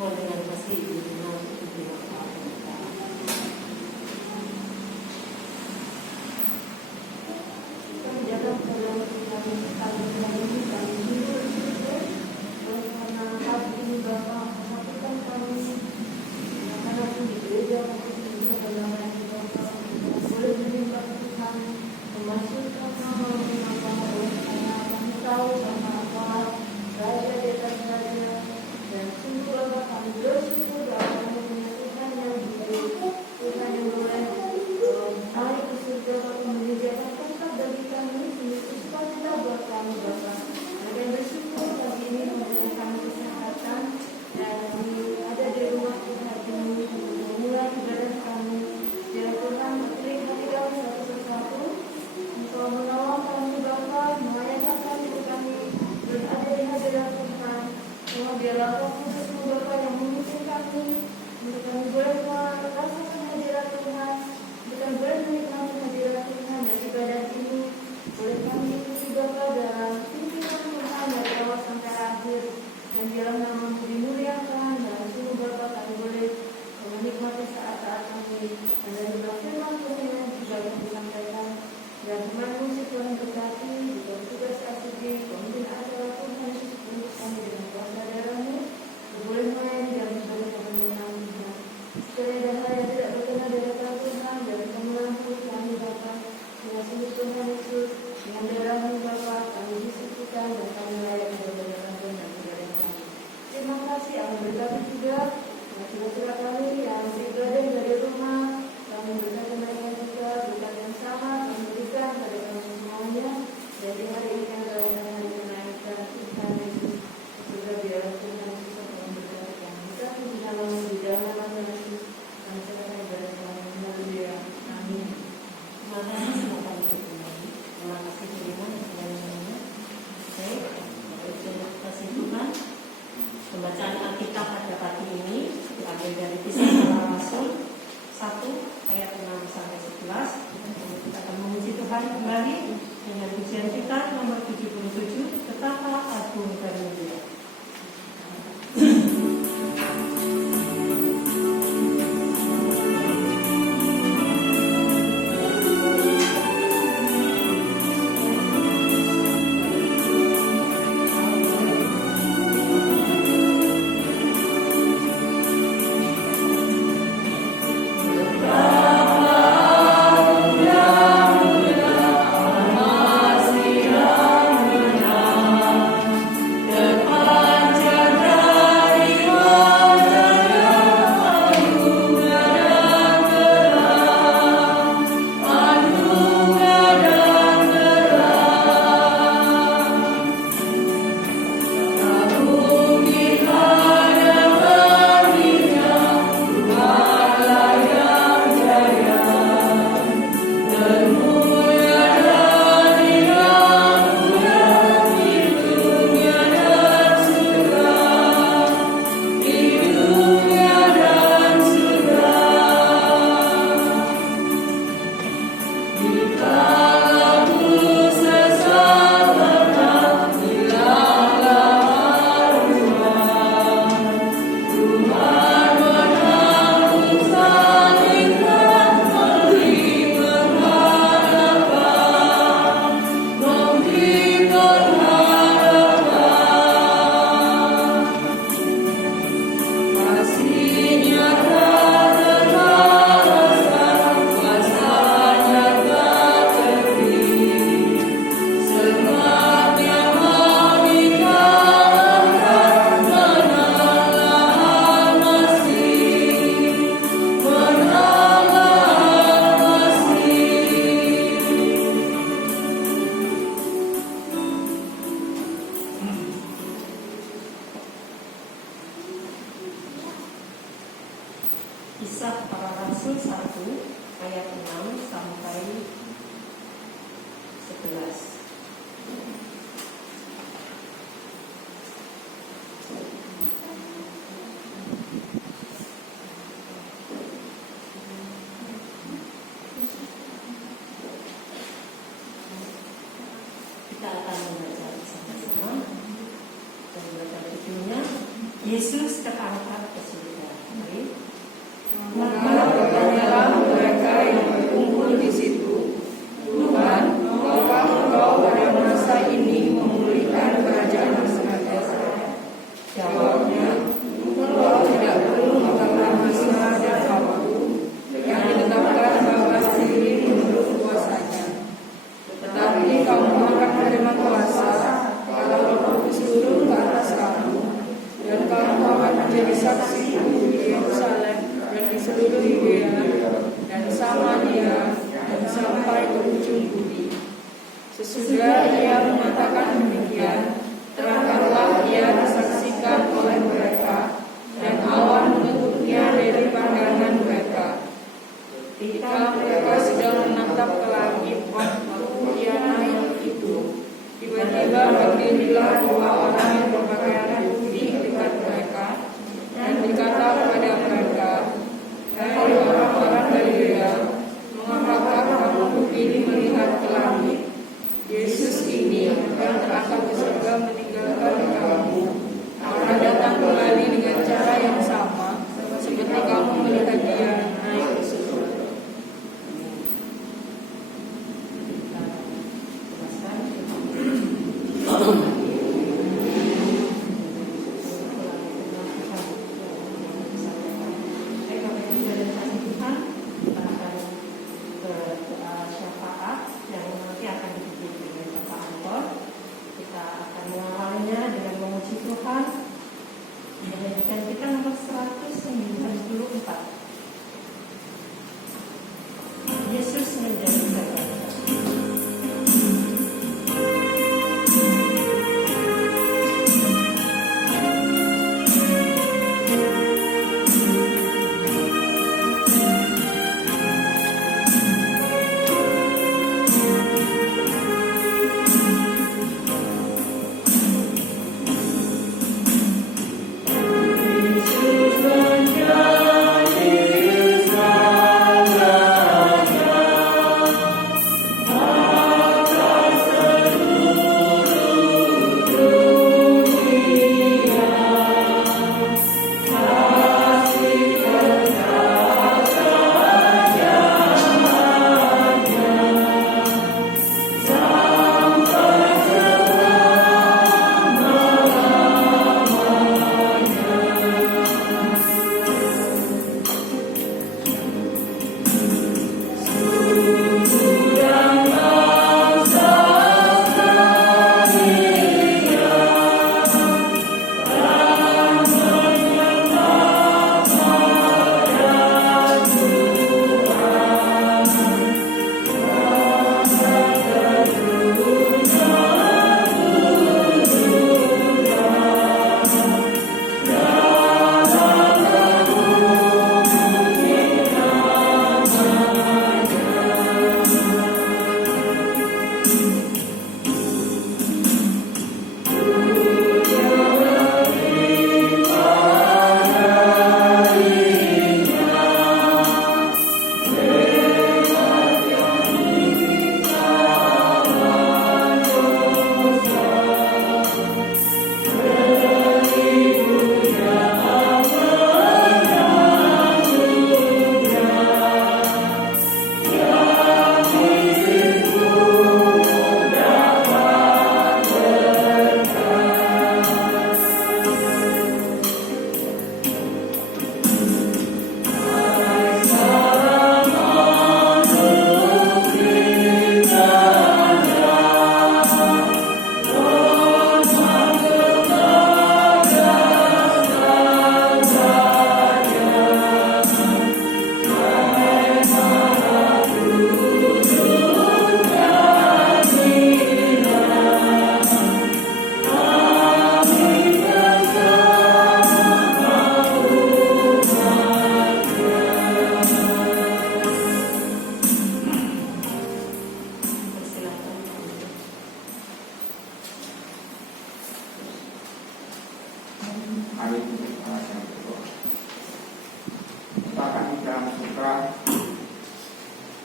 Mohon dengan kasih izinnya untuk didoakan kita. Kami datang dalam kami ini kami hidup karena saat ini Bapak memperhatikan kami karena di gereja bisa berjalan di Bapak boleh menyembah Tuhan memasukkan nama Tuhan karena kami tahu sama apa raja di atas raja dan sungguh Bapak kami bersyukur bahwa kami punya Tuhan yang baik, Tuhan yang boleh naik ke surga Bapak menyediakan tempat bagi kami untuk sukacita buat kami Bapak. Dan bersyukur pagi ini memberikan kami kesehatan dan kami ada di rumah Tuhan ini memulai ibadah kami. Ya Tuhan, beri hati kami satu persatu untuk menolong kami Bapak, melayani kami berada di hadirat Tuhan. Semua biarlah Roh Kudus Bapak yang memimpin kami untuk kami boleh merasakan hadirat Tuhan, bukan boleh menikmati hadirat Tuhan dan ibadah ini. Boleh kami ikuti Bapak dalam pimpinan Tuhan dari awal sampai akhir dan biarlah nama-Mu dimuliakan dan sungguh Bapak kami boleh menikmati saat-saat kami dan dari firman Tuhan yang juga yang disampaikan dan firman musik Tuhan berkati juga tugas ACG pemimpin acara Tuhan Yesus untuk kami dengan kuasa darah-Mu boleh melayani dan boleh kebenaran Tuhan. Sekali ada hal yang tidak berkenan dari Tuhan dan kemurahan kami Bapak dengan sungguh Tuhan Yesus dengan darah-Mu Bapak kami disucikan dan kami layak kebenaran Tuhan dan kebenaran kami. Terima kasih Allah berkati juga saudara kami yang beribadah dari rumah, kami berkati mereka juga berkat yang sama kami berikan pada kami semuanya dan di hari ini adalah hari kenaikan Tuhan Yesus juga biar Tuhan Yesus akan berkati kami di dalam nama Yesus kami serahkan ibadah kami haleluya amin. Terima kasih semua kami berkembali. Terima kasih Tuhan yang semuanya. Baik, terima kasih Tuhan. Pembacaan Alkitab pada pagi ini diambil dari Kisah Para Rasul 1 ayat 6 sampai 11. Kita akan memuji Tuhan kembali dengan pujian kita nomor 77, Betapa Agung dan Mulia. Kisah Para Rasul 1 ayat 6 sampai 11. Kita akan membaca bersama-sama dan membaca judulnya Yesus Yesus terangkat ke surga. Mari. Maka bertanyalah mereka yang berkumpul di situ, Tuhan, maukah Engkau pada masa ini memulihkan kerajaan Israel? Jawabnya, Engkau tidak perlu mengaklamasi dan waktu yang ditetapkan Bapa sendiri menurut kuasanya. Tetapi kamu akan menerima kuasa kalau Roh Kudus turun ke atas kamu, dan kamu akan menjadi saksi di Yerusalem dan di seluruh Yudea dan Samaria dan sampai ke ujung bumi. Sesudah ia mengatakan demikian, terangkanlah ia disaksikan oleh mereka, dan awan menutupnya dari pandangan mereka. Ketika mereka sedang menatap ke langit waktu ia naik itu, tiba-tiba berdirilah dua orang yang berpakaian putih dekat mereka, dan berkata kepada mereka, "Hai orang-orang Galilea, mengapakah kamu begini melihat ke langit? Yesus ini yang terangkat ke surga meninggalkan kamu akan datang kembali dengan cara yang sama seperti kamu melihat dia naik ke surga." Yesus menjadi Tuhan.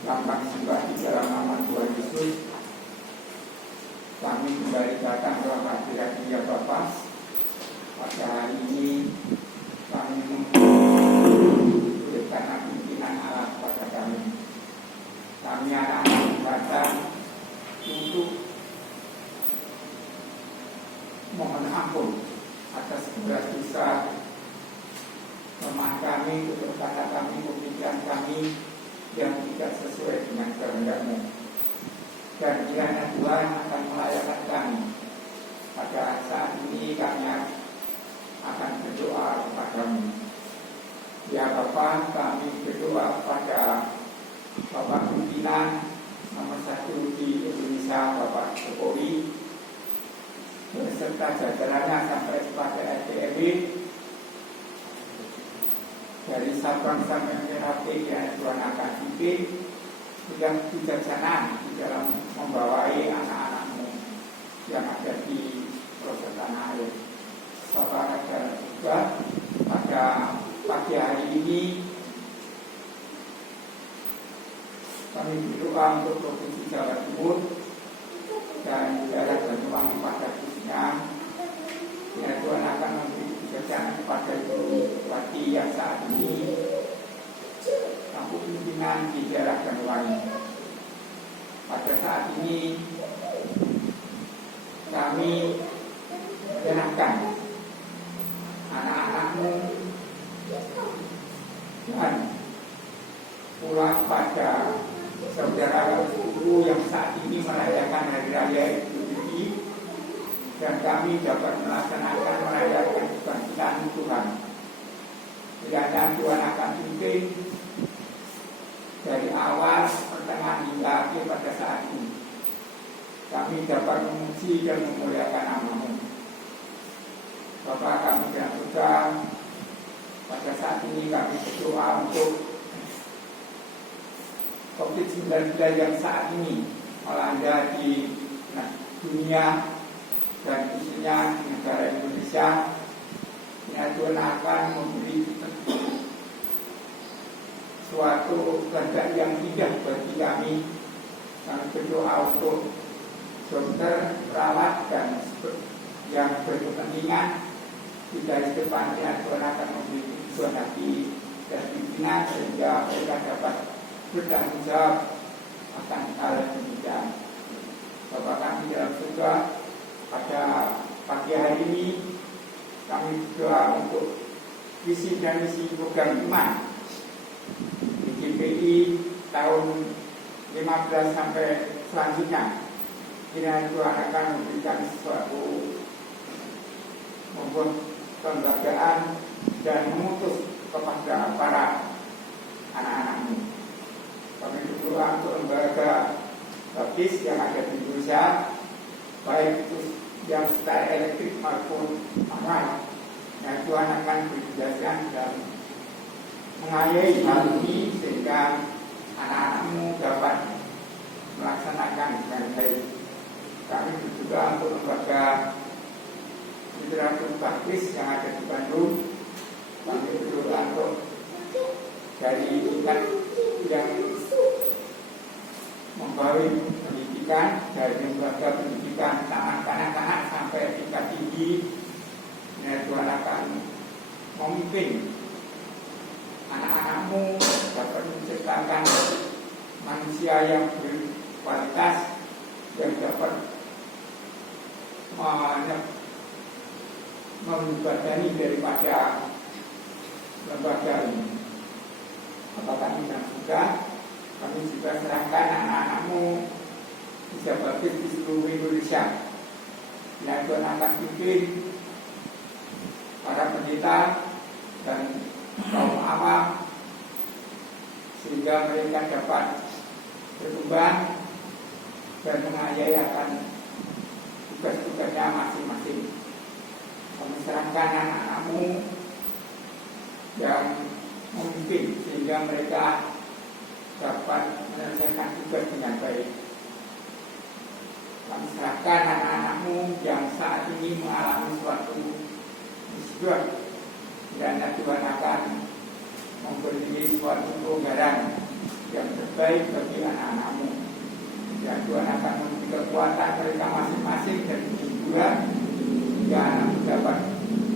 lambang sembah di dalam nama Tuhan Yesus. Kami kembali datang dalam hadirat Dia Bapa pada hari ini kelemahan kami, tutur kata kami, pemikiran kami yang tidak sesuai dengan kehendak-Mu. Dan kiranya Tuhan akan melayakan kami. Pada saat ini kami akan berdoa kepada-Mu. Ya Bapa, kami berdoa kepada Bapak Pimpinan nomor 1 di Indonesia, Bapak Jokowi, beserta jajarannya sampai kepada RT/RW, dari Sabang sampai Merauke, yang Tuhan akan pimpin yang bijaksana di dalam membawai anak-anak-Mu yang ada di pelosok tanah air. Bapak dan juga pada pagi hari ini kami berdoa untuk Provinsi Jawa Timur dan daerah Banyuwangi pada khususnya. Ya, Tuhan akan memberi kebijaksanaan kepada Ibu Bupati yang saat ini mampu pimpinan di daerah Banyuwangi. Pada saat ini kami menyerahkan anak-anak-Mu dan pulang pada saudara sepupu yang saat ini merayakan Hari Raya Idul Fitri, dan kami dapat melaksanakan merayakan kebangkitan Tuhan. Kiranya Tuhan akan pimpin dari awal, pertengahan hingga akhir pada saat ini. Kami dapat memuji dan memuliakan nama-Mu. Bapak, kami dan saudara, pada saat ini kami berdoa untuk COVID-19 yang saat ini melanda di dunia dan khususnya di negara Indonesia. Ya, Tuhan akan memberi suatu kehendak yang indah bagi kami. Kami berdoa untuk dokter, perawat, dan yang berkepentingan di garis depan. Ya, Tuhan akan memberi kebutuhan hati dan pimpinan sehingga mereka dapat bertanggung jawab akan hal demikian. Bapak kami dalam surga, pada pagi hari ini kami berdoa untuk visi dan misi program iman di GPI tahun 15 sampai selanjutnya. Kiranya Tuhan akan memberikan sesuatu, membuat pembelajaran dan mengutus kepada para anak-anak-Mu. Kami berdoa untuk lembaga baptis yang ada di Indonesia, baik itu yang secara elektrik maupun manual. Yang Tuhan akan berkejasan dan mengayomi hal ini sehingga anak-anak-Mu dapat melaksanakan dengan baik. Kami berdoa untuk lembaga literatur baptis yang ada di Bandung. Kami berdoa untuk dari tingkat yang membawa pendidikan, dari lembaga pendidikan kanak-kanak sampai tingkat tinggi. Dan Tuhan akan memimpin anak-anak-Mu dapat menciptakan manusia yang berkualitas, yang dapat membebani daripada lembaga ini. Apakah kami dan juga kami juga serahkan anak-anak-Mu bisa baptis di seluruh Indonesia. Yang Tuhan akan pimpin para pendeta dan kaum awam sehingga mereka dapat berkembang dan mengayakan tugas-tugasnya masing-masing. Kami serahkan anak-anak-Mu yang memimpin sehingga mereka dapat menyelesaikan tugas dengan baik. Kami serahkan anak-anak-Mu yang saat ini mengalami suatu musibah, dan Tuhan akan memberi suatu pelonggaran yang terbaik bagi anak-anak-Mu. Dan Tuhan akan memberi kekuatan mereka masing-masing dan hiburan hingga anak dapat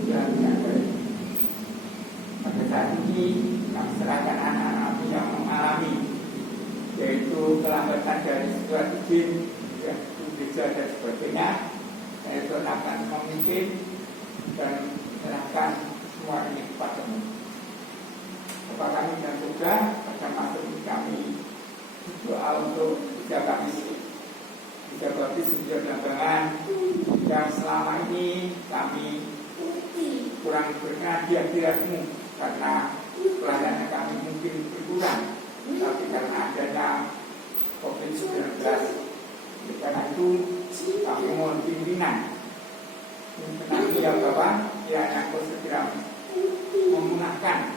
jalan dengan baik. Pada saat ini kami serahkan anak-anak yang mengalami yaitu kelambatan dari surat izin, gereja dan sebagainya. Dan Tuhan akan memimpin dan serahkan semua ini kepada-Mu. Bapak kami dan juga pada masa ini kami doa untuk dijaga sumber dagangan yang selama ini kami kurang berhadiah-hadiahmu karena pelayanan kami mungkin berkurang, tapi karena adanya COVID-19, karena itu kami mohon pimpinan nanti ya Bapak, kiranya kau segera memunahkan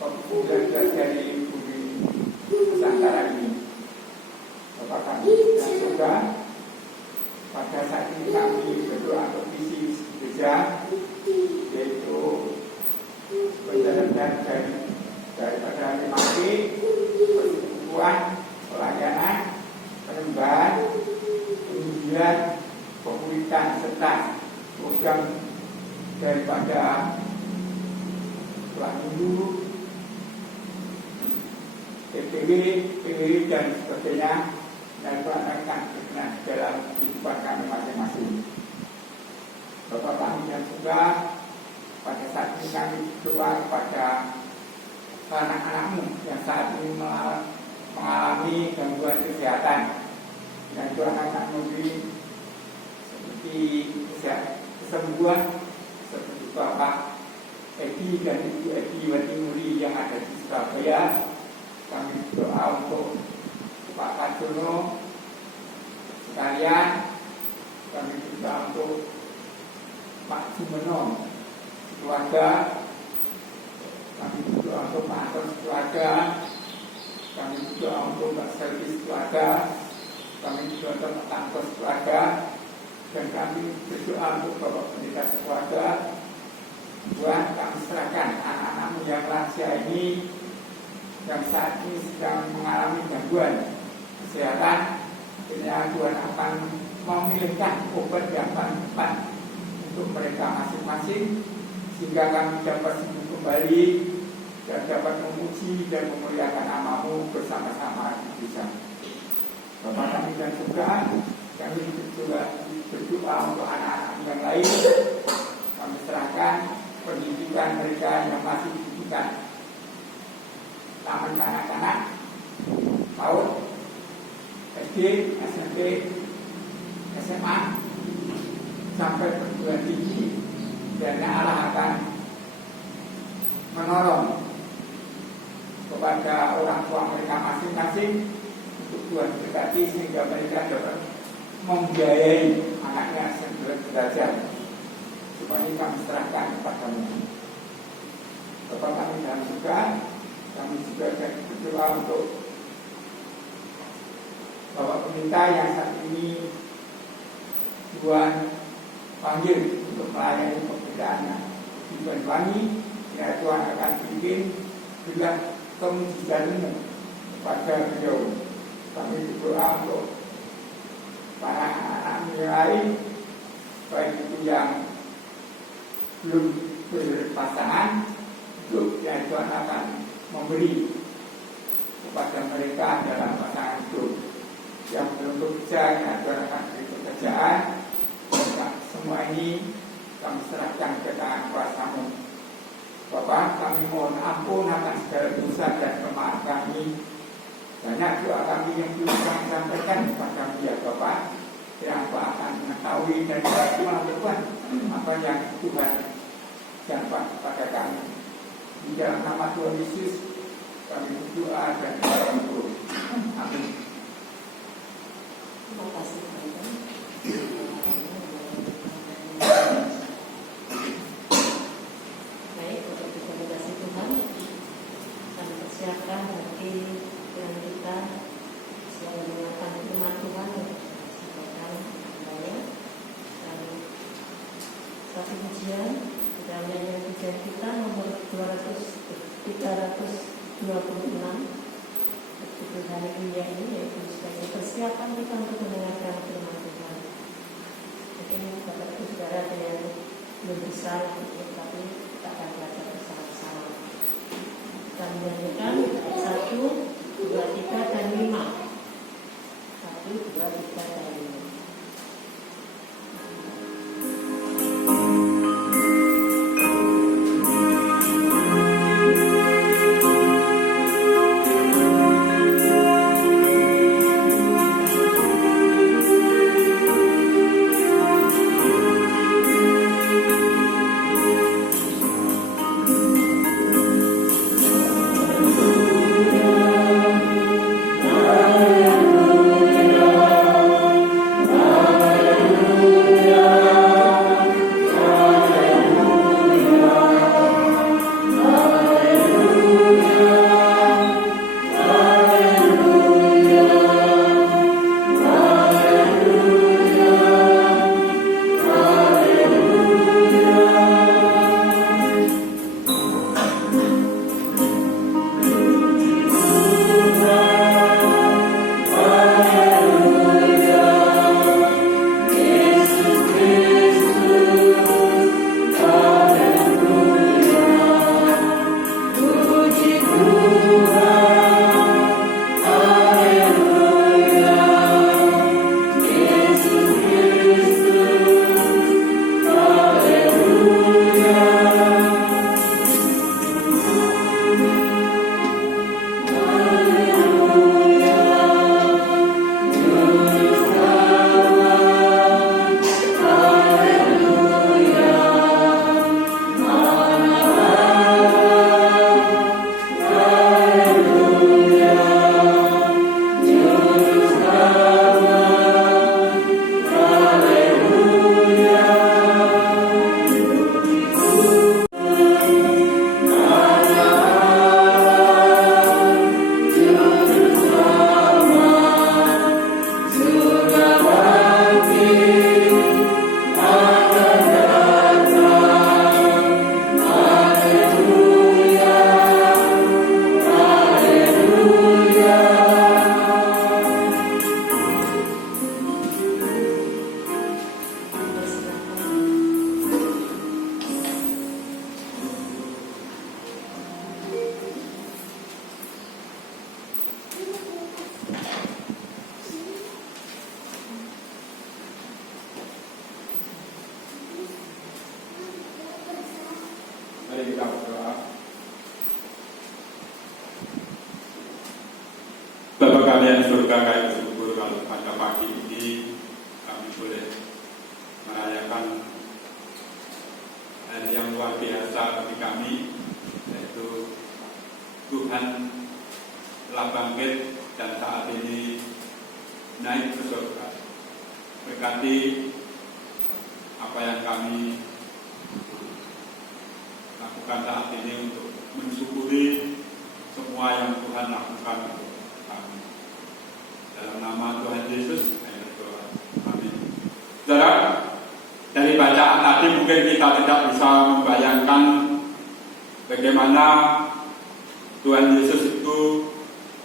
COVID-19 dari bumi Nusantara ini. Bapak kami dan juga pada saat ini kami berdoa untuk visi gereja, yaitu penjalan daripada 5P, persekutuan, pelayanan, penyembahan, kemudian pemulihan serta program daripada Tuhan Minggu, PPW dan sebagainya, dan pelaksanaan berkenan dalam kehidupan kami masing-masing. Bapak kami dan juga pada saat ini kami berdoa kepada anak-anakmu yang saat ini mengalami gangguan kesehatan, dan Tuhan akan memberi seperti kesembuhan seperti Bapak Edi dan Ibu Edi Watimuri yang ada di Surabaya. Kami berdoa untuk Pak Kajono sekalian. Kami berdoa untuk Pak Jumeno keluarga. Kami berdoa untuk Pak Anton keluarga. Kami berdoa untuk Mbak Servis keluarga. Kami berdoa untuk Pak Tangkos keluarga. Dan kami berdoa untuk Bapak Pendeta keluarga. Tuhan, kami serahkan anak-anakmu yang lansia ini yang saat ini sedang mengalami gangguan kesehatan. Kiranya Tuhan akan memilihkan obat yang paling tepat untuk mereka masing-masing, sehingga kami dapat sembuh kembali dan dapat memuji dan memuliakan nama-Mu bersama-sama di desa. Bapak kami dan juga kami juga berdoa untuk anak-anak yang lain. Kami serahkan pendidikan mereka yang masih didikan taman kanak-kanak, PAUD, SD, SMP, SMA, sampai perguruan tinggi, dan Allah akan menolong kepada orang tua mereka masing-masing untuk Tuhan berkati sehingga mereka dapat membiayai anaknya sebelum belajar. Semua ini kami serahkan kepada-Mu. Bapak kami dan juga kami juga berdoa untuk Bapak Pendeta yang saat ini Tuhan panggil untuk melayani pekerjaannya di Banyuwangi. Ya Tuhan akan bikin juga kemujizat-Mu kepada beliau. Kami berdoa untuk para anak-anak yang lain, baik itu yang belum berpasangan, untuk yang Tuhan akan memberi kepada mereka dalam pasangan hidup. Yang belum bekerja, yang Tuhan akan beri pekerjaan. Semua ini kami serahkan ke tangan kuasa-Mu. Bapak, kami mohon ampun akan segala dosa dan kelemahan kami. Banyak doa kami yang belum kami sampaikan kepada-Mu ya Bapak, yang Bapak akan mengetahui dan melakukan apa yang Tuhan jangan kepada kami. Di dalam nama Tuhan Yesus kami berdoa dan bersyukur. Amin. Terima kasih Pak. Baik, untuk rekomendasi Tuhan kami persiapkan nanti yang kita selalu mendengarkan firman Tuhan untuk sampaikan kepadanya. Dan satu pujian di dalam nyanyian pujian kita nomor 326 untuk hari India ini, yaitu sebagai persiapan kita untuk mendengarkan firman Tuhan. Mungkin Bapak Ibu Saudara ada yang belum bisa, tapi kita akan belajar bersama-sama. Kita menyanyikan 1, 2, 3, dan 5. 1, 2, 3, dan 5. Thank kami bersyukur kalau pada pagi ini kami boleh merayakan hari yang luar biasa bagi kami, yaitu Tuhan telah bangkit dan saat ini naik ke surga. Berkati apa yang kami lakukan saat ini untuk mensyukuri semua yang Tuhan lakukan untuk kami. Dalam nama Tuhan Yesus, kami berdoa. Amin. Saudara, dari bacaan tadi mungkin kita tidak bisa membayangkan bagaimana Tuhan Yesus itu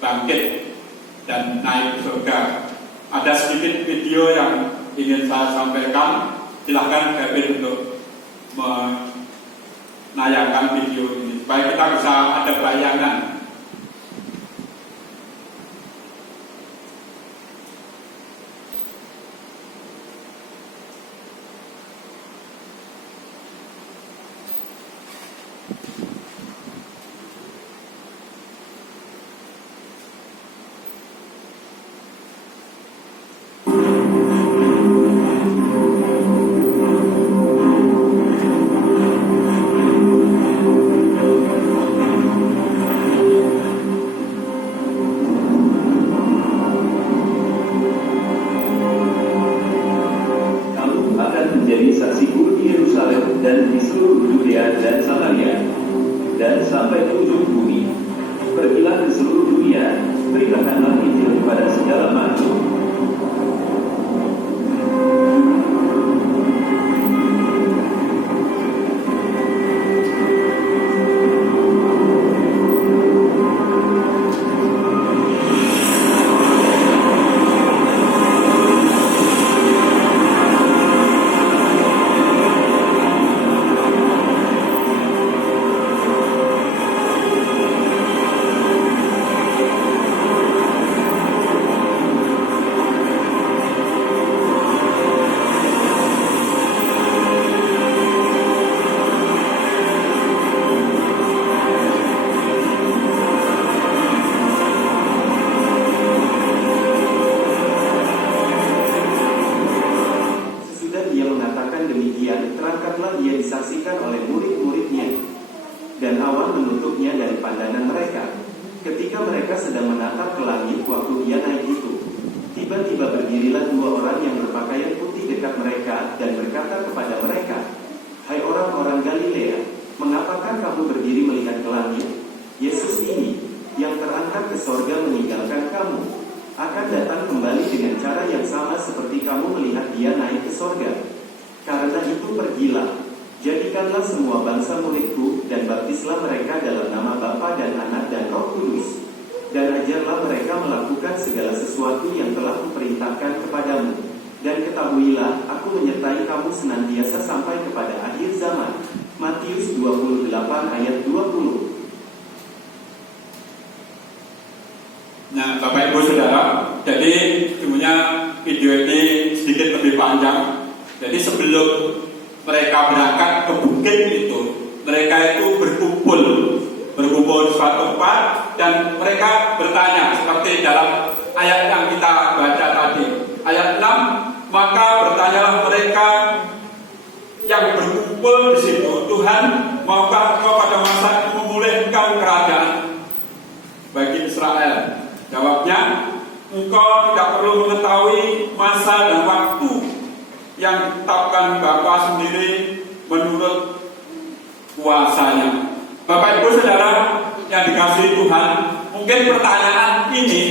bangkit dan naik ke surga. Ada sedikit video yang ingin saya sampaikan. Silahkan Kevin untuk menayangkan video ini supaya kita bisa ada bayangan. Nah, Bapak Ibu Saudara, jadi sebenarnya video ini sedikit lebih panjang. Jadi sebelum mereka berangkat ke bukit itu, mereka itu berkumpul di suatu tempat dan mereka bertanya seperti dalam ayat yang kita baca tadi. Ayat 6, maka bertanyalah mereka yang berkumpul di situ, Tuhan, maukah Engkau pada masa itu memulihkan kerajaan bagi Israel? Jawabnya, engkau tidak perlu mengetahui masa dan waktu yang ditetapkan Bapa sendiri menurut kuasanya. Bapak Ibu Saudara yang dikasihi Tuhan, mungkin pertanyaan ini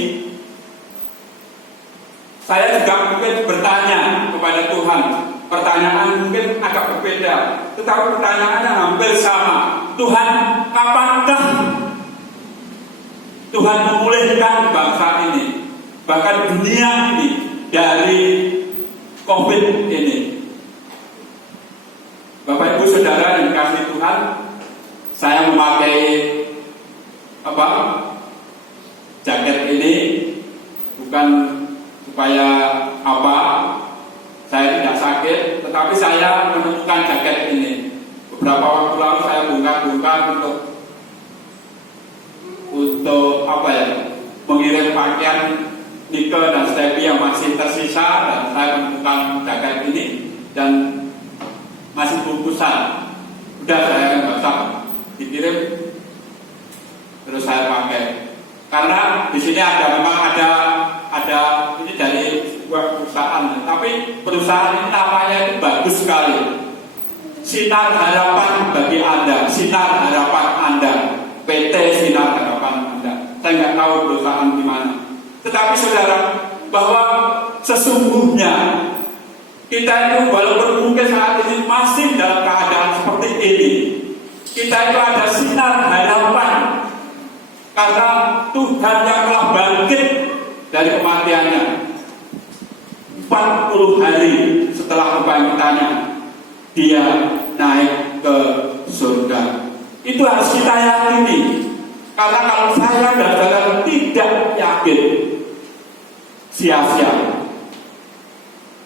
saya juga mungkin bertanya kepada Tuhan. Pertanyaan mungkin agak berbeda, tetapi pertanyaannya hampir sama. Tuhan, kapankah Tuhan memulihkan bangsa ini, bahkan dunia ini dari COVID ini? Bapak Ibu Saudara yang dikasihi Tuhan, saya memakai jaket ini bukan supaya saya tidak sakit, tetapi saya menemukan jaket ini. Beberapa waktu lalu saya bongkar-bongkar untuk mengirim pakaian Nike dan Stevie yang masih tersisa, dan saya menemukan jaket ini dan masih bungkusan. Udah saya nggak usah dikirim, terus saya pakai. Karena di sini memang ada ini dari sebuah perusahaan, tapi perusahaan ini namanya itu bagus sekali. Sinar harapan bagi Anda, sinar harapan Anda, PT Sinar Harapan Anda. Saya nggak tahu perusahaan di mana. Tetapi saudara, bahwa sesungguhnya kita itu walaupun mungkin saat ini masih dalam keadaan seperti ini, kita itu ada sinar harapan karena Tuhan yang telah bangkit dari kematiannya 40 hari setelah kebangkitannya, dia naik ke surga. Itu harus kita yakini. Karena kalau saya dan saudara tidak yakin, sia-sia.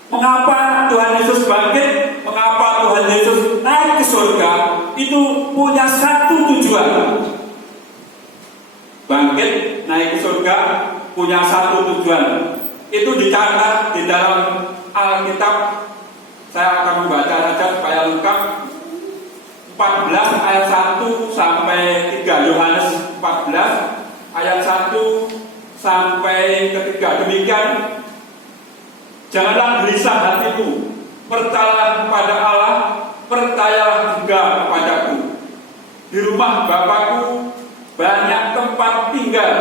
Mengapa Tuhan Yesus bangkit? Mengapa Tuhan Yesus naik ke surga? Itu punya satu tujuan. Bangkit, naik ke surga, punya satu tujuan. Itu dicatat di dalam Alkitab. Saya akan membaca saja supaya lengkap. 14 ayat 1 sampai 3, Yohanes 14 ayat 1 sampai ke 3. Demikian, janganlah gelisah hatimu, percayalah kepada Allah, percayalah juga kepadaku. Di rumah Bapakku banyak tempat tinggal.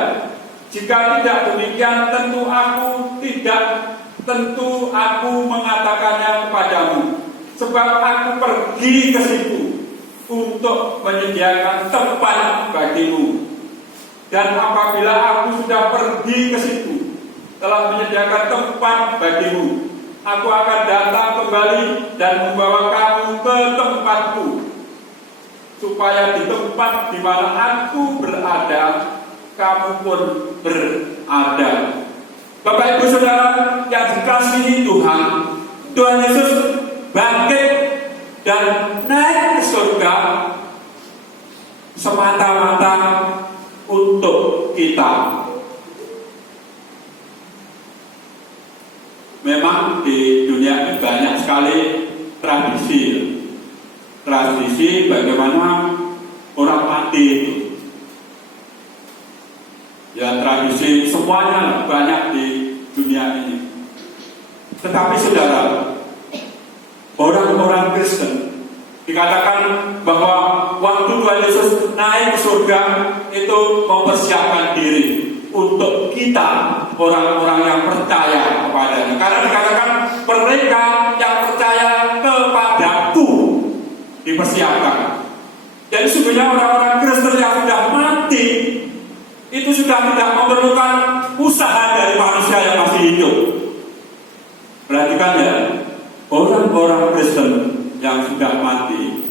Jika tidak demikian, tentu aku mengatakannya kepadamu. Sebab aku pergi ke situ untuk menyediakan tempat bagimu. Dan apabila aku sudah pergi ke situ, telah menyediakan tempat bagimu, aku akan datang kembali dan membawa kamu ke tempatku, supaya di tempat di mana aku berada, kamu pun berada. Bapak Ibu Saudara yang dikasihi Tuhan, Tuhan Yesus bangkit dan naik ke surga semata-mata untuk kita. Memang di dunia ini banyak sekali tradisi bagaimana orang mati itu. Ya, tradisi semuanya banyak di dunia ini. Tetapi saudara, orang-orang Kristen dikatakan bahwa waktu Tuhan Yesus naik ke surga itu mempersiapkan diri untuk kita, orang-orang yang percaya kepadanya. Karena dikatakan mereka yang percaya kepadaku dipersiapkan. Jadi sebenarnya orang-orang Kristen yang sudah mati itu sudah tidak memerlukan usaha dari manusia yang masih hidup. Perhatikan ya, orang-orang Kristen yang sudah mati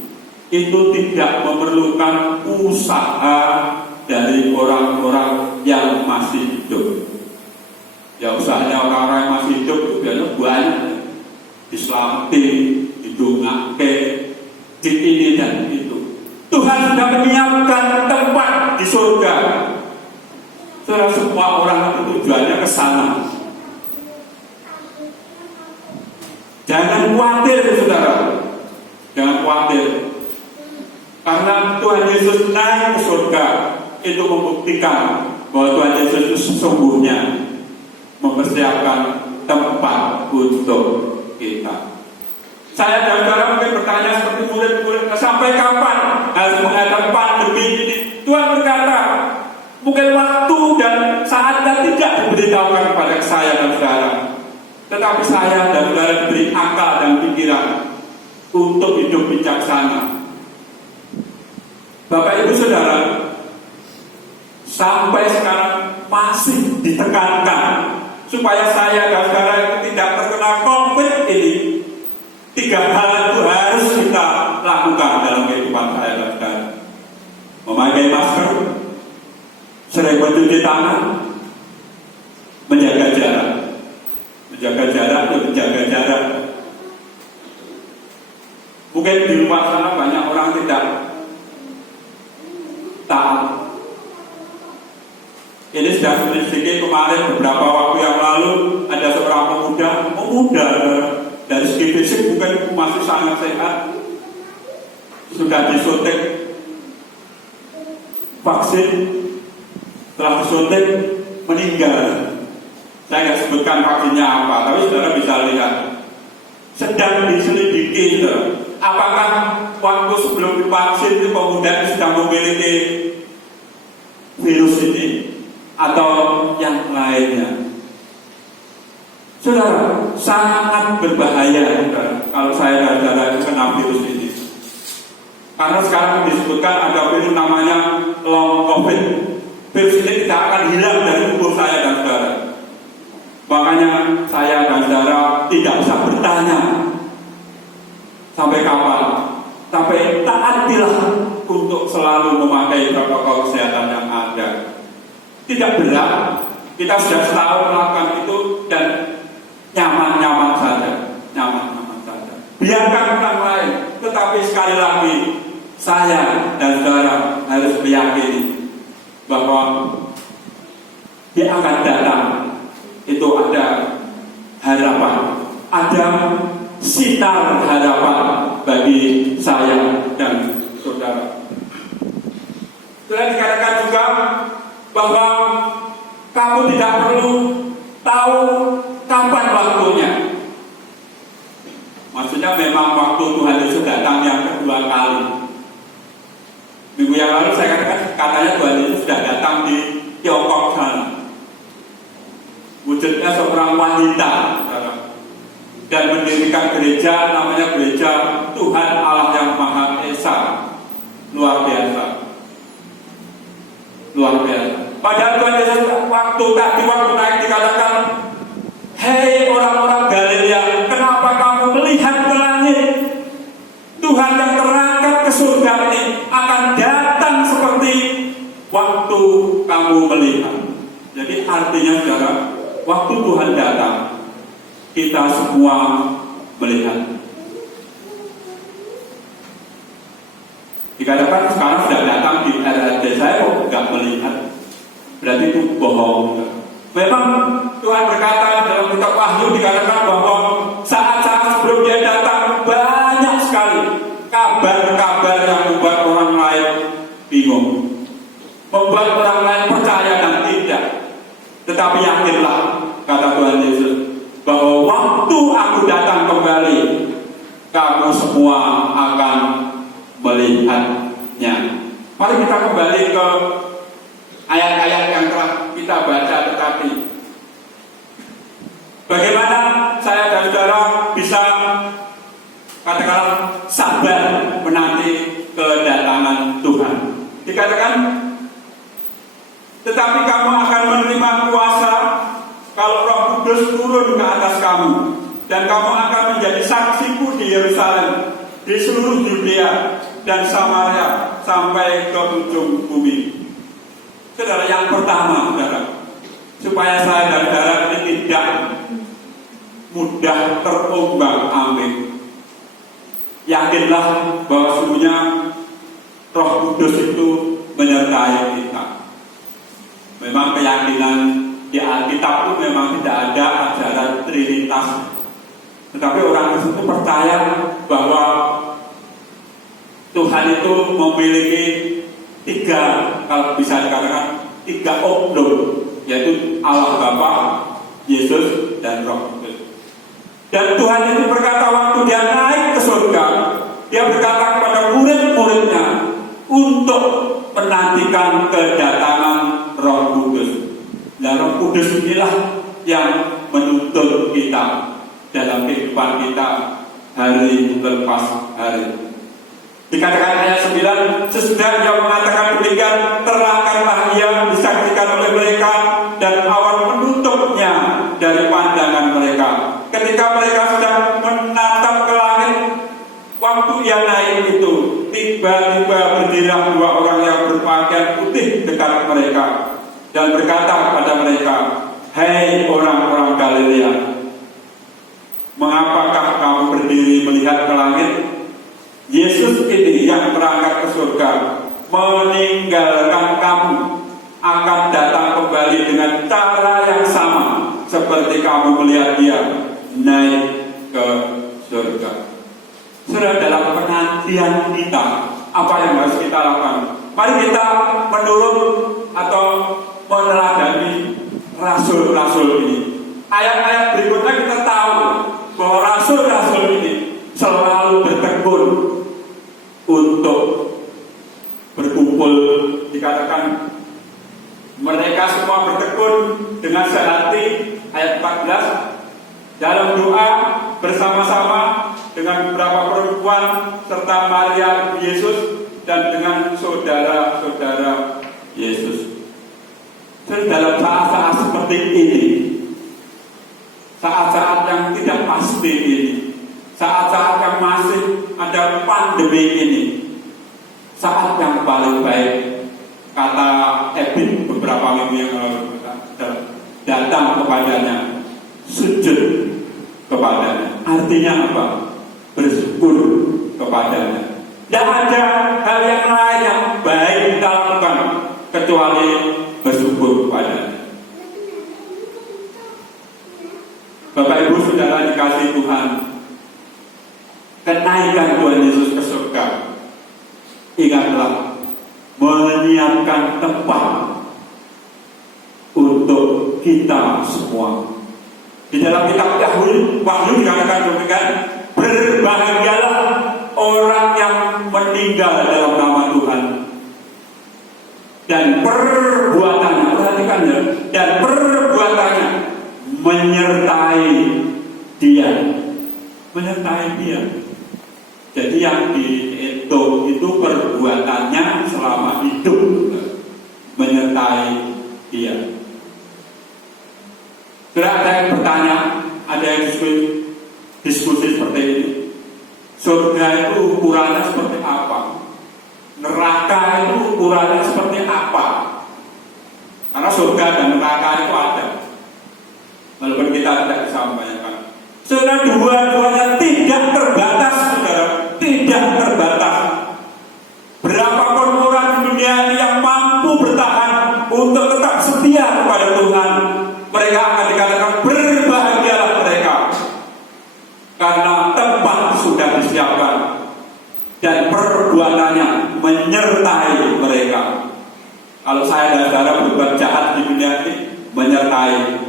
itu tidak memerlukan usaha dari orang-orang yang masih hidup. Ya, usahanya orang-orang yang masih hidup itu biasanya banyak, diselamatin, didongake, di ini dan itu. Tuhan sudah menyiapkan tempat di surga. Saudara, semua orang itu tujuannya ke sana. Jangan khawatir, saudara. Jangan khawatir. Karena Tuhan Yesus naik ke surga, itu membuktikan bahwa Tuhan Yesus itu sesungguhnya mempersiapkan tempat untuk kita. Saya dan saudara mungkin bertanya seperti murid-murid, sampai kapan harus menghadapi pandemi ini? Tuhan berkata, mungkin waktu dan saatnya tidak diberitahukan kepada saya dan saudara. Tetapi saya dan saudara diberi akal dan pikiran untuk hidup bijaksana. Bapak Ibu Saudara, sampai sekarang masih ditekankan supaya saya dan saudara itu tidak terkena COVID ini. 3 hal itu harus kita lakukan dalam kehidupan saya dan saudara. Memakai masker, sering mencuci tangan, menjaga jarak. Menjaga jarak. Mungkin di luar sana banyak orang tidak taat. Ini sudah sedikit kemarin beberapa waktu yang lalu ada seorang pemuda dari segi fisik mungkin masih sangat sehat, sudah disuntik vaksin, setelah disuntik meninggal. Saya nggak sebutkan vaksinnya apa, tapi saudara bisa lihat sedang diselidiki. Apakah waktu sebelum divaksin itu pemuda sudah memiliki virus ini atau yang lainnya? Saudara, sangat berbahaya kalau saya dan saudara kena virus ini. Karena sekarang disebutkan ada virus namanya long COVID. Virus ini tidak akan hilang dari tubuh saya dan saudara. Makanya saya dan saudara tidak usah bertanya sampai kapan. Sampai taatilah untuk selalu memakai protokol kesehatan yang ada. Tidak berat, kita sudah setahun melakukan itu dan nyaman-nyaman saja. Biarkan orang lain, tetapi sekali lagi saya dan saudara harus meyakini bahwa dia akan datang. Itu ada harapan, ada sinar harapan bagi saya dan saudara. Sudah dikatakan juga bahwa kamu tidak perlu tahu kapan waktunya. Maksudnya memang waktu Tuhan Yesus datang yang kedua kali. Minggu yang lalu saya katakan katanya Tuhan Yesus sudah datang di Tiongkok sana. Wujudnya seorang wanita dan mendirikan gereja namanya Gereja Tuhan Allah yang Maha Esa. Luar biasa. Padahal Tuhan Yesus waktu naik dikatakan, hei orang-orang Galilea, kenapa kamu melihat ke langit? Tuhan yang terangkat ke surga ini akan datang seperti waktu kamu melihat. Jadi artinya saudara, waktu Tuhan datang, kita semua melihat. Dikatakan sekarang sudah datang di RRT, saya kok nggak melihat, berarti itu bohong. Memang Tuhan berkata dalam kitab Wahyu dikatakan bahwa saat-saat sebelum dia datang banyak sekali kabar-kabar yang membuat orang lain bingung, membuat orang lain percaya dan tidak. Tetapi yakinlah, kata Tuhan Yesus, bahwa waktu aku datang kembali, kamu semua akan melihatnya. Mari kita kembali ke ayat-ayat yang telah kita baca tetapi bagaimana saya dan saudara bisa katakanlah sabar menanti kedatangan Tuhan. Dikatakan, tetapi kamu akan menerima kuasa kalau Roh Kudus turun ke atas kamu, dan kamu akan menjadi saksiku di Yerusalem, di seluruh Yudea dan Samaria sampai ke ujung bumi. Saudara, yang pertama, saudara, supaya saya dan saudara ini tidak mudah terombang-ambing, yakinlah bahwa sesungguhnya Roh Kudus itu menyertai kita. Memang keyakinan di Alkitab itu memang tidak ada ajaran Trinitas, tetapi orang Kristen itu percaya bahwa Tuhan itu memiliki tiga, kalau bisa dikatakan tiga oknum, yaitu Allah Bapa, Yesus, dan Roh Kudus. Dan Tuhan itu berkata waktu dia naik ke surga, dia berkata kepada murid-muridnya untuk menantikan kedatangan Roh Kudus. Dan Roh Kudus inilah yang menuntun kita dalam kehidupan kita hari lepas hari. Dikatakan ayat 9, sesudah ia mengatakan demikian, terangkanlah ia disaksikan oleh mereka, dan awan menutupnya dari pandangan mereka. Ketika mereka sedang menatap ke langit, waktu ia naik itu, tiba-tiba berdirilah dua orang yang berpakaian putih dekat mereka, dan berkata kepada mereka, hei orang-orang Galilea, mengapakah kamu berdiri melihat ke langit? Yesus ini yang berangkat ke surga meninggalkan kamu, akan datang kembali seperti kamu melihat dia naik ke surga. Saudara, dalam penantian kita, apa yang harus kita lakukan? Mari kita menurut atau meneladani rasul-rasul ini. Ayat-ayat berikutnya kita tahu bahwa rasul-rasul ini selalu bertekun untuk berkumpul. Dikatakan mereka semua bertekun dengan sehati. Ayat 14, dalam doa bersama-sama dengan beberapa perempuan serta Maria Yesus dan dengan saudara-saudara Yesus. Dalam saat-saat seperti ini, saat-saat yang tidak pasti ini, saat-saat yang masih ada pandemi ini, saat yang paling baik, kata Ebin beberapa minggu yang lalu, datang kepadanya, sujud kepadanya. Artinya apa? Bersyukur kepadanya. Tidak ada hal yang lain yang baik kita lakukan kecuali bersyukur kepadanya. Bapak Ibu Saudara dikasihi Tuhan, kenaikan Tuhan Yesus ke surga, ingatlah menyiapkan tempat untuk kita semua. Di dalam kitab Wahyu dikatakan demikian, berbahagialah orang yang meninggal dalam nama Tuhan dan perbuatannya, perhatikan ya, dan perbuatannya menyertai dia. Jadi yang dihitung itu perbuatannya selama hidup, menyertai dia. Sudah ada yang bertanya, ada yang diskusi seperti ini. Surga itu ukurannya seperti apa? Neraka itu ukurannya seperti apa? Karena surga dan neraka itu ada, walaupun kita tidak bisa membayangkan. Saudara, dua-duanya tidak terbatas, saudara, tidak terbatas. Berapapun orang di dunia ini yang mampu bertahan untuk tetap setia kepada Tuhan, mereka akan dikatakan berbahagialah mereka, karena tempat sudah disiapkan dan perbuatannya menyertai mereka. Kalau saya dan saudara berbuat jahat di dunia ini, menyertai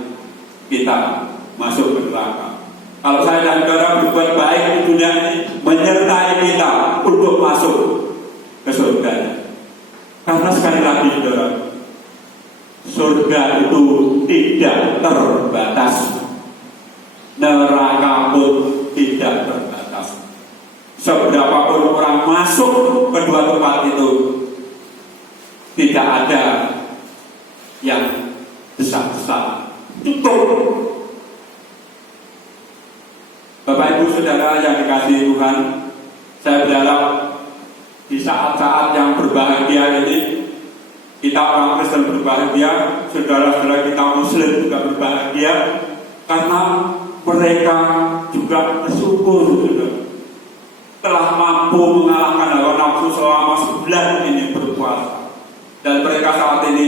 kita masuk ke neraka. Kalau saya dan saudara berbuat baik di dunia ini, menyertai kita untuk masuk ke surga. Karena sekali lagi saudara, surga itu tidak terbatas, neraka pun tidak terbatas. Seberapapun orang masuk ke dua tempat itu, tidak ada yang besar-besar, cukup. Bapak Ibu Saudara yang dikasihi Tuhan, saya berharap di saat-saat yang berbahagia ini, kita orang Kristen berbahagia, saudara-saudara kita Muslim juga berbahagia, karena mereka juga bersyukur, saudara, telah mampu mengalahkan hawa nafsu selama sebulan ini berpuasa, dan mereka saat ini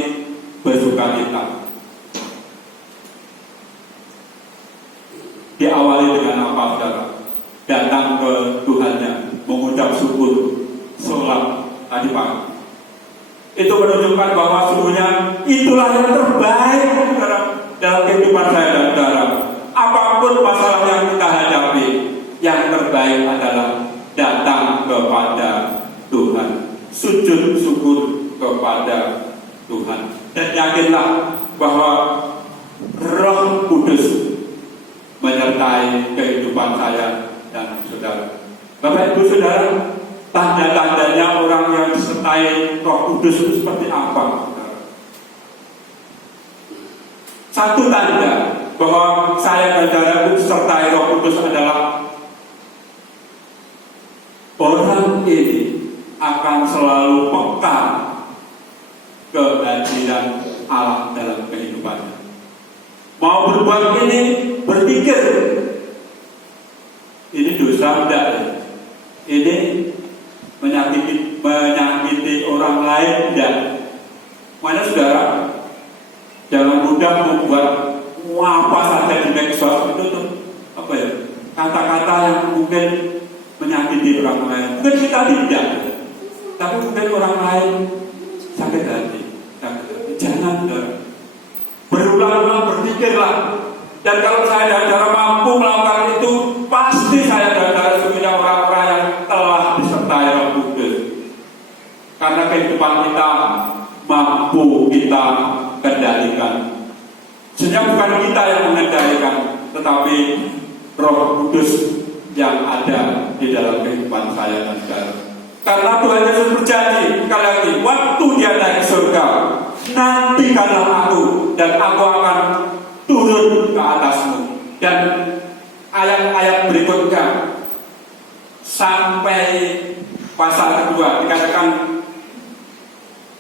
bersukacita. Diawali dengan apa, saudara? Datang ke Tuhannya, mengucap syukur, sholat tadi pagi. Itu menunjukkan bahwa sesungguhnya itulah yang terbaik, saudara, dalam kehidupan saya dan saudara. Apapun masalah yang kita hadapi, yang terbaik adalah datang kepada Tuhan, sujud syukur kepada Tuhan, dan yakinlah bahwa Roh Kudus menyertai kehidupan saya dan saudara. Bapak Ibu Saudara, tanda-tandanya orang yang disertai Roh Kudus itu seperti apa? Satu tanda bahwa saya dan saudara disertai Roh Kudus adalah orang ini akan selalu peka kehadiran Allah dalam kehidupannya. Mau berbuat ini, berpikir ini dosa enggak ya? Ini menyakiti orang lain enggak? Mana saudara, jangan mudah membuat apa saja di medsos itu tuh apa ya, kata-kata yang mungkin menyakiti orang lain. Mungkin kita tidak, tapi mungkin orang lain sakit hati. Jangan, berulang-ulang berpikirlah. Dan kalau saya dan saudara mampu melakukan itu, pasti saya dan saudara punya orang-orang yang telah disertai Roh Kudus. Karena kehidupan kita mampu kita kendalikan. Sebenarnya bukan kita yang mengendalikan, tetapi Roh Kudus yang ada di dalam kehidupan saya dan saudara. Karena Tuhan Yesus berjanji sekali lagi, waktu Dia naik surga, nantikanlah aku dan aku akan turun ke atasmu. Dan ayat-ayat berikutnya sampai pasal kedua dikatakan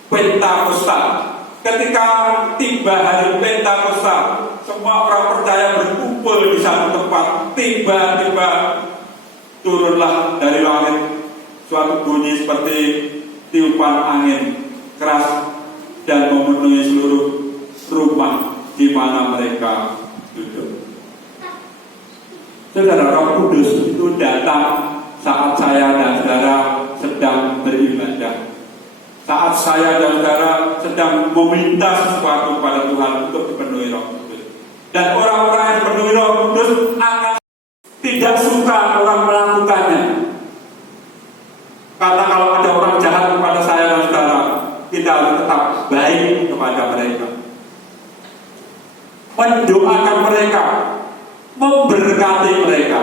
Pentakosta. Ketika tiba hari Pentakosta, semua orang percaya berkumpul di satu tempat. Tiba-tiba turunlah dari langit suatu bunyi seperti tiupan angin keras dan memenuhi seluruh rumah di mana mereka duduk. Saudara, Roh Kudus itu datang saat saya dan saudara sedang beribadah. Saat saya dan saudara sedang meminta sesuatu kepada Tuhan untuk dipenuhi Roh Kudus. Dan orang-orang yang dipenuhi Roh Kudus akan tidak suka orang melakukannya. Karena kalau ada orang jahat kepada saya dan saudara, kita harus tetap baik kepada mereka, mendoakan mereka, memberkati mereka.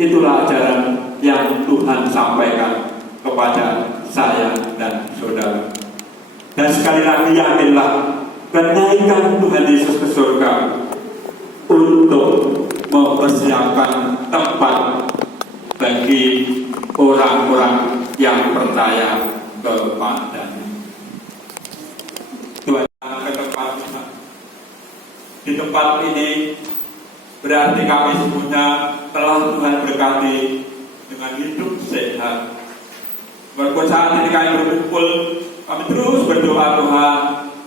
Itulah ajaran yang Tuhan sampaikan kepada saya dan saudara. Dan sekali lagi yakinlah, kenaikan Tuhan Yesus ke surga untuk mempersiapkan tempat bagi orang-orang yang percaya kepadanya. Tuhan ke tempat kita. Di tempat ini berarti kami semuanya telah Tuhan berkati dengan hidup sehat. Walaupun saat ini kami berkumpul, kami terus berdoa Tuhan,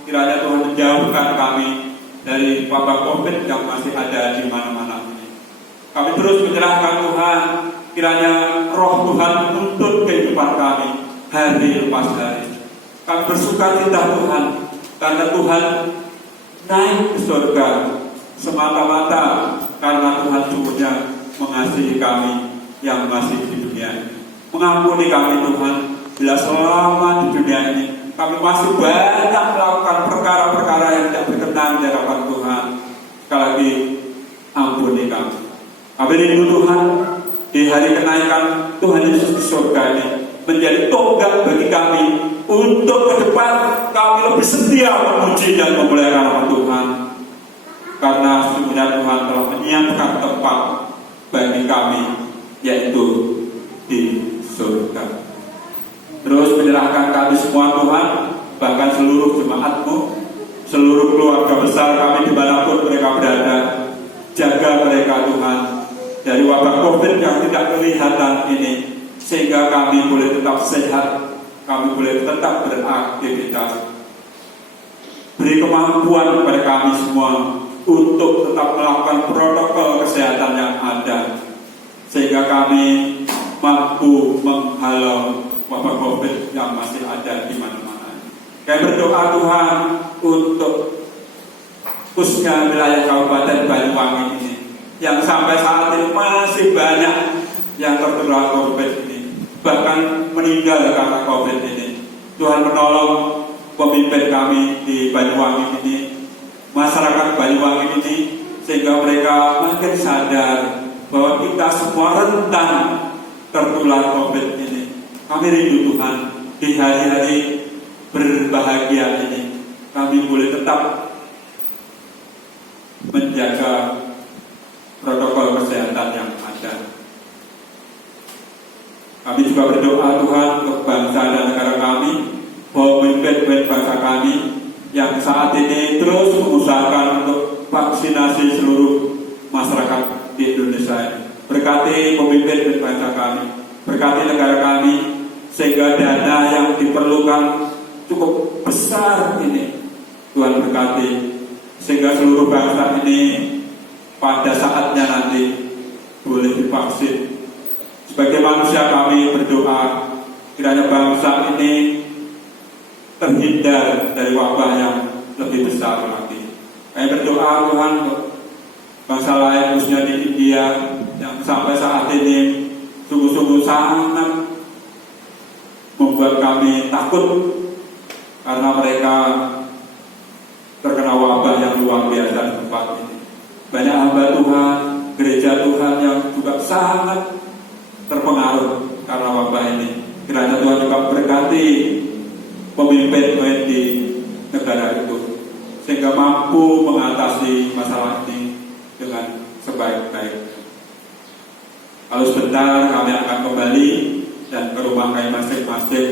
kiranya Tuhan menjauhkan kami dari wabah COVID yang masih ada di mana-mana ini. Kami terus menyerahkan Tuhan, kiranya Roh Tuhan menuntun kehidupan kami hari lepas hari. Kami bersukacita Tuhan, karena Tuhan naik ke surga semata-mata karena Tuhan sungguhnya mengasihi kami yang masih di dunia ini. Mengampuni kami Tuhan, bila selama di dunia ini kami masih banyak melakukan perkara-perkara yang tidak berkenan di hadapan Tuhan. Sekali lagi, ampuni kami. Kami rindu Tuhan, di hari kenaikan Tuhan Yesus di surga ini menjadi tonggak bagi kami untuk ke depan kami lebih setia memuji dan memuliakan nama Tuhan. Karena sesungguhnya Tuhan telah menyiapkan tempat bagi kami, yaitu di surga. Terus menyerahkan kami semua Tuhan, bahkan seluruh jemaat-Mu, seluruh keluarga besar kami dimanapun mereka berada. Jaga mereka Tuhan dari wabah COVID yang tidak kelihatan ini, sehingga kami boleh tetap sehat, kami boleh tetap beraktivitas. Beri kemampuan kepada kami semua untuk tetap melakukan protokol kesehatan yang ada, sehingga kami mampu menghalau wabah COVID yang masih ada di mana-mana. Kami berdoa Tuhan untuk khususnya wilayah Kabupaten Banyuwangi ini, yang sampai saat ini masih banyak yang tertular COVID ini, bahkan meninggal karena COVID ini. Tuhan menolong pemimpin kami di Banyuwangi ini, masyarakat Banyuwangi ini, sehingga mereka makin sadar bahwa kita semua rentan tertular COVID ini. Kami rindu Tuhan, di hari-hari berbahagia ini kami boleh tetap menjaga protokol kesehatan yang ada. Kami juga berdoa Tuhan untuk bangsa dan negara kami, bahwa pemimpin bangsa kami yang saat ini terus mengusahakan untuk vaksinasi seluruh masyarakat di Indonesia. Berkati pemimpin bangsa kami, berkati negara kami, sehingga dana yang diperlukan cukup besar ini Tuhan berkati, sehingga seluruh bangsa ini pada saatnya nanti boleh divaksin. Sebagai manusia kami berdoa kiranya bangsa ini terhindar dari wabah yang lebih besar lagi. Kami berdoa Tuhan untuk bangsa lain khususnya di India yang sampai saat ini sungguh-sungguh sangat membuat kami takut karena mereka terkena wabah yang luar biasa di tempat ini. Banyak hamba Tuhan, gereja Tuhan yang juga sangat terpengaruh karena wabah ini. Kiranya Tuhan juga berkati pemimpin di negara itu sehingga mampu mengatasi masalah ini dengan sebaik-baiknya. Lalu sebentar kami akan kembali dan ke rumah kami masing-masing.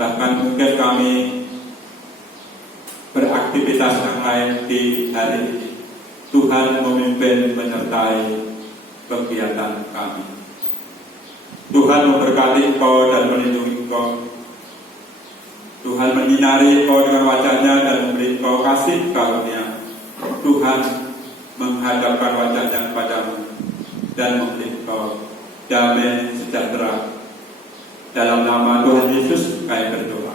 Bahkan mungkin kami beraktivitas yang lain di hari ini. Tuhan memimpin menyertai kegiatan kami. Tuhan memberkati engkau dan melindungi engkau. Tuhan menyinari engkau dengan wajahnya dan memberi engkau kasih karunia. Tuhan menghadapkan wajahnya kepadamu dan memberi engkau damai sejahtera. Dalam nama Tuhan Yesus kami berdoa.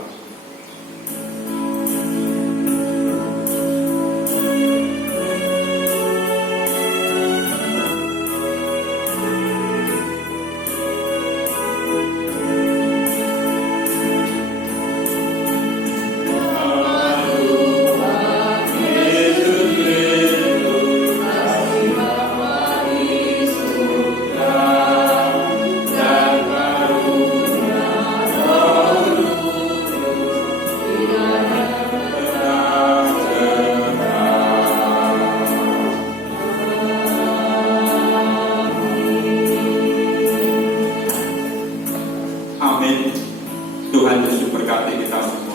Tuhan Yesus berkati kita semua.